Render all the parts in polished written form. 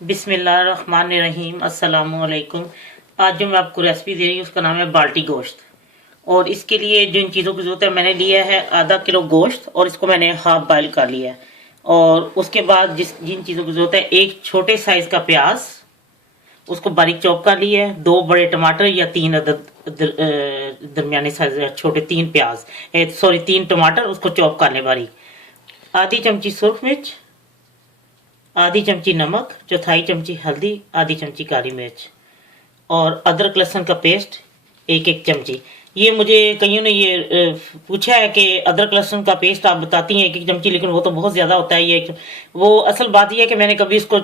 बिस्मिल्लाहिर्रहमानिर्रहीम अस्सलामुअलैकुम। आज जो मैं आपको रेसिपी दे रही हूँ उसका नाम है बाल्टी गोश्त। और इसके लिए जिन चीज़ों की ज़रूरत है, मैंने लिया है आधा किलो गोश्त और इसको मैंने हाफ बॉयल कर लिया है। और उसके बाद जिन चीज़ों की ज़रूरत है, एक छोटे साइज़ का प्याज, उसको बारीक चॉप कर लिया है, 2 बड़े टमाटर या 3 अदद दरमियाने साइज छोटे 3 प्याज, सॉरी 3 टमाटर, उसको चॉप कर लें बारीक। आधी चमची सुरख मिर्च, आधी चमची नमक, चौथाई चमची हल्दी, आधी चमची काली मिर्च और अदरक लहसुन का पेस्ट 1-1 चमची। ये मुझे कईयों ने ये पूछा है कि अदरक लहसुन का पेस्ट आप बताती हैं 1-1 चमची, लेकिन वो तो बहुत ज़्यादा होता है। ये वो असल बात यह है कि मैंने कभी इसको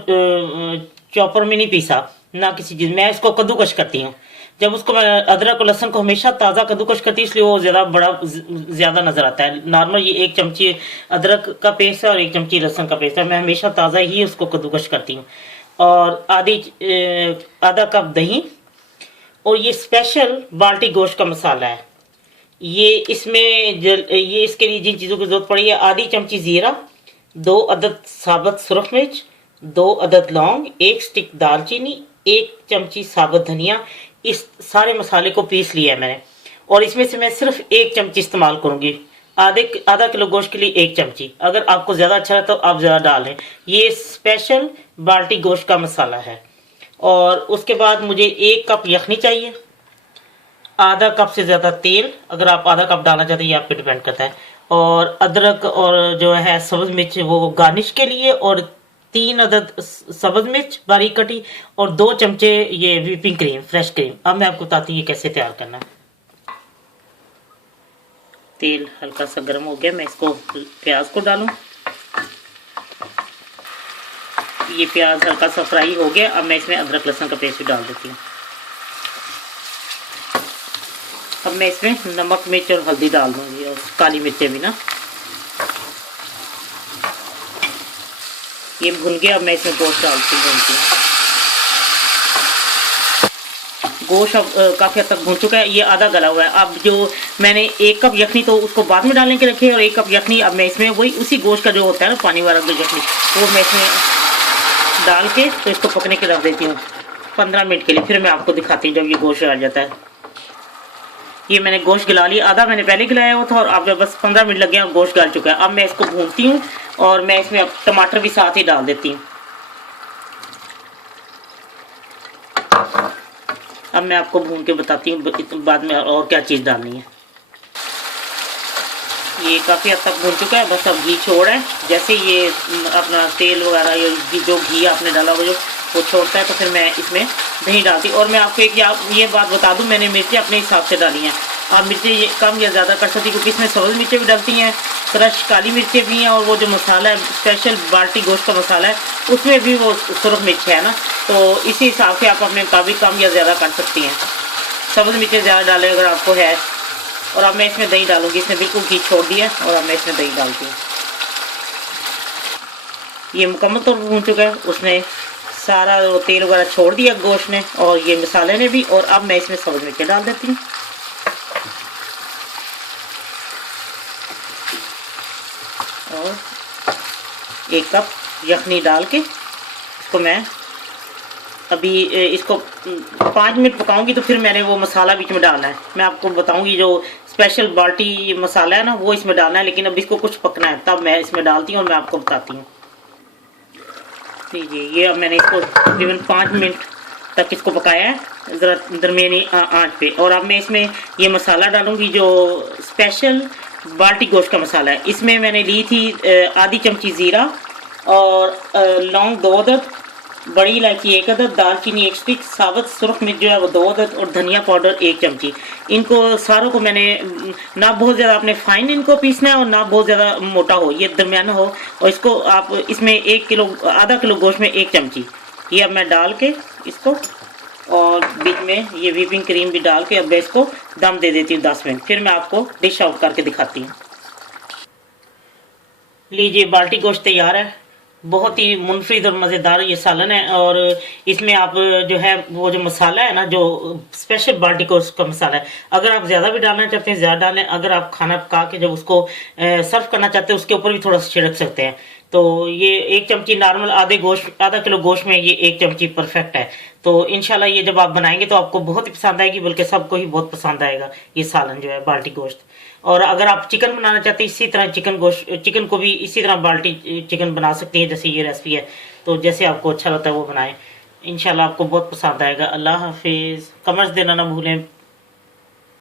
चॉपर में नहीं पीसा, ना किसी चीज़, मैं इसको कद्दूकश करती हूँ। जब उसको मैं अदरक और लहसुन को हमेशा ताज़ा कद्दूकश करती हूँ, इसलिए वो ज़्यादा नज़र आता है। नॉर्मल ये 1 चमची अदरक का पेस्ट है और 1 चमची लहसुन का पेस्ट है। मैं हमेशा ताज़ा ही उसको कद्दूकश करती हूँ। और आधा कप दही। और ये स्पेशल बाल्टी गोश्त का मसाला है। ये इसके लिए जिन चीज़ों की जरूरत पड़ी है, आधी चमची ज़ीरा, 2 अदद साबुत सुरख मिर्च, 2 अदद लौंग, 1 स्टिक दालचीनी, 1 चमची साबुत धनिया। इस सारे मसाले को पीस लिया है मैंने। और इसमें से मैं सिर्फ 1 चमची इस्तेमाल करूंगी। आधा किलो गोश्त के लिए 1 चमची। अगर आपको ज़्यादा अच्छा है तो आप ज़्यादा डालें। ये स्पेशल बाल्टी गोश्त का मसाला है। और उसके बाद मुझे 1 कप यखनी चाहिए, आधा कप से ज़्यादा तेल, अगर आप आधा कप डालना चाहते हैं ये आप पे डिपेंड करता है। और अदरक और जो है सब्ज़ मिर्च वो गार्निश के लिए, और 3 अदद सब्ज़ मिर्च बारीक कटी, और 2 चमचे ये व्हिपिंग क्रीम, फ्रेश क्रीम। अब मैं आपको बताती हूँ ये कैसे तैयार करना है। तेल हल्का सा गर्म हो गया, मैं इसको प्याज को डालूं। ये प्याज हल्का सा फ्राई हो गया। अब मैं इसमें अदरक लहसुन का पेस्ट भी डाल देती हूँ। अब मैं इसमें नमक मिर्च और हल्दी डाल दूंगी, और काली मिर्चें भी ना। ये भुन गया। अब मैं इसमें गोश्त डालती हूँ। गोश्त अब काफ़ी हद तक भून चुका है, ये आधा गला हुआ है। अब जो मैंने 1 कप यखनी तो उसको बाद में डालने के रखे, और 1 कप यखनी अब मैं इसमें वही उसी गोश्त का जो होता है ना पानी वाला जो यखनी, वो मैं इसमें डाल के तो इसको पकने के रख देती हूँ 15 मिनट के लिए। फिर मैं आपको दिखाती हूँ जब ये गोश्त आ जाता है। ये मैंने गोश्त गला लिया, आधा मैंने पहले गलाया हुआ था, और अब बस 15 मिनट लग गया, गोश्त गल चुका है। अब मैं इसको भूनती हूँ, और मैं इसमें अब टमाटर भी साथ ही डाल देती हूँ। अब मैं आपको भून के बताती हूँ बाद में और क्या चीज़ डालनी है। ये काफ़ी हद तक भून चुका है, बस अब घी छोड़ है। जैसे ये अपना तेल वगैरह या जो घी आपने डाला वो छोड़ता है, तो फिर मैं इसमें दही डालती। और मैं आपको ये बात बता दूं, मैंने मिर्चें अपने हिसाब से डाली हैं। आप मिर्चें कम या ज़्यादा कर सकती, क्योंकि इसमें सब्ज़ मिर्चें भी डलती हैं, क्रश काली मिर्चें भी हैं, और वो जो मसाला है स्पेशल बाल्टी गोश्त का मसाला है उसमें भी वो सुरख मिर्च है ना। तो इसी हिसाब से आप अपने मुताबिक कम या ज़्यादा कर सकती हैं। सब्ज़ मिर्चें ज़्यादा डालें अगर आपको है। और अब मैं इसमें दही डालूंगी। इसने बिल्कुल घी छोड़ दिया, और अब मैं इसमें दही डालती हूँ। ये मुकम्मल तौर पर भून चुका है, उसने सारा तेल वगैरह छोड़ दिया गोश्त ने, और ये मसाले ने भी। और अब मैं इसमें सब्ज़ मिर्चें डाल देती हूँ। और 1 कप यखनी डाल के इसको मैं अभी इसको 5 मिनट पकाऊंगी, तो फिर मैंने वो मसाला बीच में डालना है। मैं आपको बताऊंगी जो स्पेशल बाल्टी मसाला है ना वो इसमें डालना है, लेकिन अब इसको कुछ पकना है, तब मैं इसमें डालती हूँ और मैं आपको बताती हूँ। लीजिए, ये अब मैंने इसको तकरीबन 5 मिनट तक इसको पकाया है ज़रा दरमियानी आंच पे। और अब मैं इसमें ये मसाला डालूंगी जो स्पेशल बाल्टी गोश्त का मसाला है। इसमें मैंने ली थी आधी चमची ज़ीरा, और लौंग 2 अदद, बड़ी इलायची 1 अदद, दालचीनी 1 स्टिक, साबुत सुरख मिर्च जो है वो 2 अदद, और धनिया पाउडर 1 चमची। इनको सारों को मैंने ना बहुत ज़्यादा आपने फाइन इनको पीसना है, और ना बहुत ज़्यादा मोटा हो, ये दरमियाना हो। और इसको आप इसमें आधा किलो गोश्त में 1 चमची ये अब मैं डाल के इसको, और बीच में ये व्हिपिंग क्रीम भी डाल के अब मैं इसको दम दे देती हूँ 10 मिनट। फिर मैं आपको डिश आउट करके दिखाती हूँ। लीजिए, बाल्टी गोश्त तैयार है। बहुत ही मुनफरिद और मज़ेदार ये सालन है। और इसमें आप जो है वो जो मसाला है ना, जो स्पेशल बाल्टी गोश्त का मसाला है, अगर आप ज़्यादा भी डालना चाहते हैं ज़्यादा डालें। अगर आप खाना पका के जब उसको सर्व करना चाहते हैं उसके ऊपर भी थोड़ा सा छिड़क सकते हैं। तो ये एक चमची नॉर्मल आधा किलो गोश्त में ये एक चमची परफेक्ट है। तो इंशाल्लाह ये जब आप बनाएंगे तो आपको बहुत ही पसंद आएगी, बल्कि सबको ही बहुत पसंद आएगा ये सालन जो है बाल्टी गोश्त। और अगर आप चिकन बनाना चाहते हैं इसी तरह चिकन को भी इसी तरह बाल्टी चिकन बना सकती हैं जैसे ये रेसिपी है। तो जैसे आपको अच्छा लगता है वो बनाएं, इंशाल्लाह आपको बहुत पसंद आएगा। अल्लाह हाफिज। कमेंट्स देना ना भूलें।